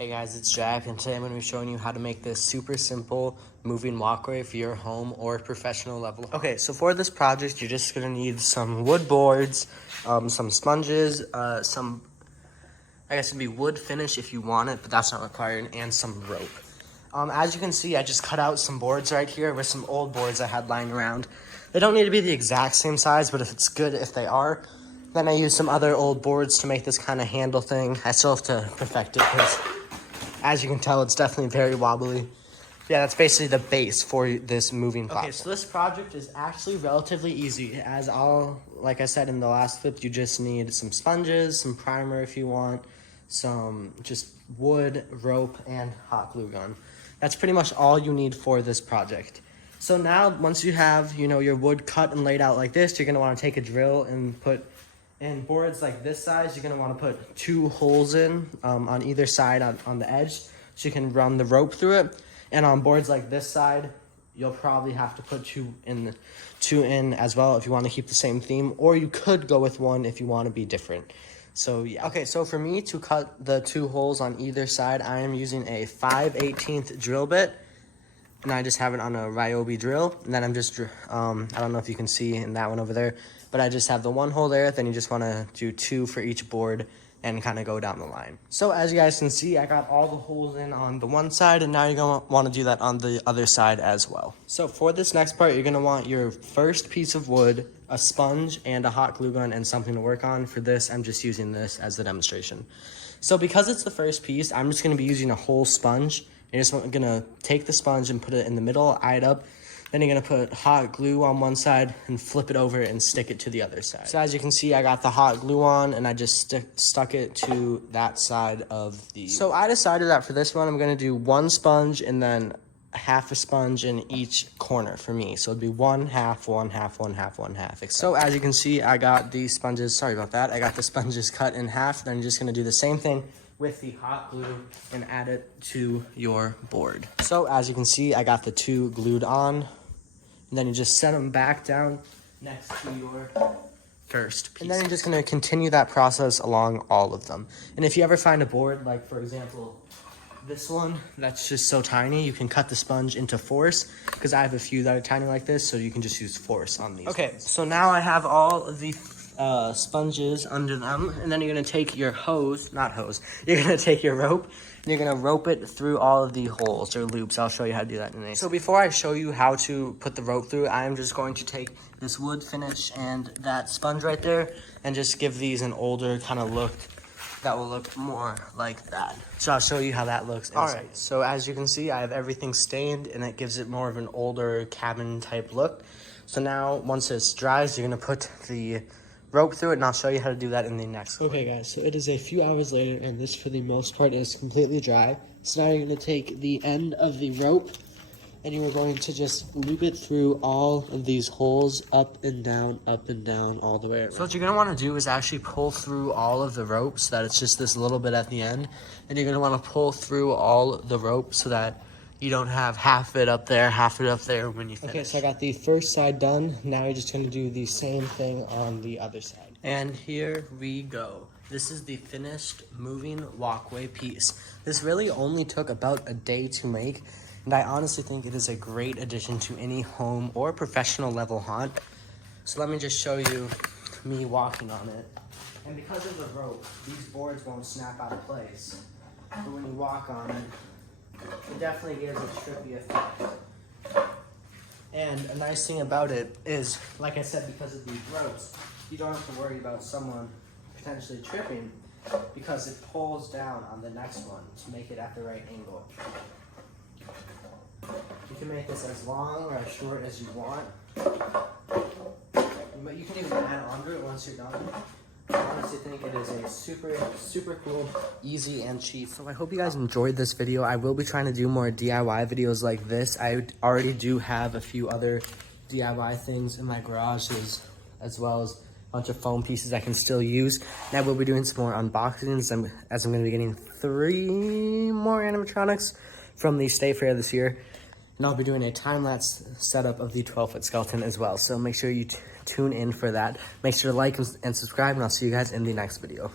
Hey guys, it's Jack, and today I'm going to be showing you how to make this super simple moving walkway for your home or professional level. Okay, so for this project, you're just going to need some wood boards, some sponges, I guess it'd be wood finish if you want it, but that's not required, and some rope. As you can see, I just cut out some boards right here with some old boards I had lying around. They don't need to be the exact same size, but if it's good if they are. Then I used some other old boards to make this kind of handle thing. I still have to perfect it because, as you can tell, it's definitely very wobbly. Yeah, that's basically the base for this moving platform. Okay, so this project is actually relatively easy. Like I said in the last clip, you just need some sponges, some primer if you want, some just wood, rope, and hot glue gun. That's pretty much all you need for this project. So now, once you have, your wood cut and laid out like this, you're gonna wanna take a drill and put in boards like this size. You're gonna wanna put 2 holes in on either side on the edge, so you can run the rope through it. And on boards like this side, you'll probably have to put 2 in as well if you want to keep the same theme, or you could go with 1 if you want to be different. So yeah. Okay, so for me to cut the 2 holes on either side, I am using a 5/18 drill bit, and I just have it on a Ryobi drill. And then I'm just, I don't know if you can see in that one over there, but I just have the 1 hole there. Then you just want to do 2 for each board and kind of go down the line. So as you guys can see, I got all the holes in on the one side, and now you're gonna want to do that on the other side as well. So for this next part, you're gonna want your first piece of wood, a sponge, and a hot glue gun, and something to work on. For this, I'm just using this as the demonstration. So because it's the first piece, I'm just gonna be using a whole sponge. You're just gonna take the sponge and put it in the middle, eye it up. Then you're gonna put hot glue on one side and flip it over and stick it to the other side. So as you can see, I got the hot glue on, and I just stuck it to that side of the... So I decided that for this one, I'm gonna do 1 sponge and then half a sponge in each corner for me. So it'd be 1 half, 1 half, 1 half, 1 half. So as you can see, I got the sponges, sorry about that. I got the sponges cut in half. Then you're just gonna do the same thing with the hot glue and add it to your board. So as you can see, I got the 2 glued on. And then you just set them back down next to your first piece. And then you're just gonna continue that process along all of them. And if you ever find a board, like for example, this one, that's just so tiny, you can cut the sponge into 4s, because I have a few that are tiny like this, so you can just use 4s on these. Okay, so now I have all of the sponges under them, and then you're gonna take your you're gonna take your rope, and you're gonna rope it through all of the holes or loops. I'll show you how to do that in a minute. So before I show you how to put the rope through, I am just going to take this wood finish and that sponge right there and just give these an older kind of look that will look more like that. So I'll show you how that looks. All right, so as you can see, I have everything stained, and it gives it more of an older cabin type look. So now once it's dries, you're gonna put the rope through it, and I'll show you how to do that in the next clip. Okay guys, so it is a few hours later, and this for the most part is completely dry. So now you're going to take the end of the rope, and you are going to just loop it through all of these holes, up and down, all the way around. So what you're going to want to do is actually pull through all of the rope so that it's just this little bit at the end, and you're going to want to pull through all the rope so that you don't have half it up there when you finish. Okay, so I got the first side done. Now you're just going to do the same thing on the other side. And here we go. This is the finished moving walkway piece. This really only took about a day to make, and I honestly think it is a great addition to any home or professional level haunt. So let me just show you me walking on it. And because of the rope, these boards won't snap out of place. But when you walk on it, it definitely gives a trippy effect. And a nice thing about it is, like I said, because of these ropes, you don't have to worry about someone potentially tripping, because it pulls down on the next one to make it at the right angle. You can make this as long or as short as you want, but you can even add onto it once you're done. I honestly think it is a super cool, easy, and cheap. So I hope you guys enjoyed this video. I will be trying to do more DIY videos like this. I already do have a few other DIY things in my garage, as well as a bunch of foam pieces I can still use. And I will be doing some more unboxings, as I'm going to be getting 3 more animatronics from the State Fair this year. And I'll be doing a time-lapse setup of the 12-foot skeleton as well. So make sure you tune in for that. Make sure to like and subscribe, and I'll see you guys in the next video.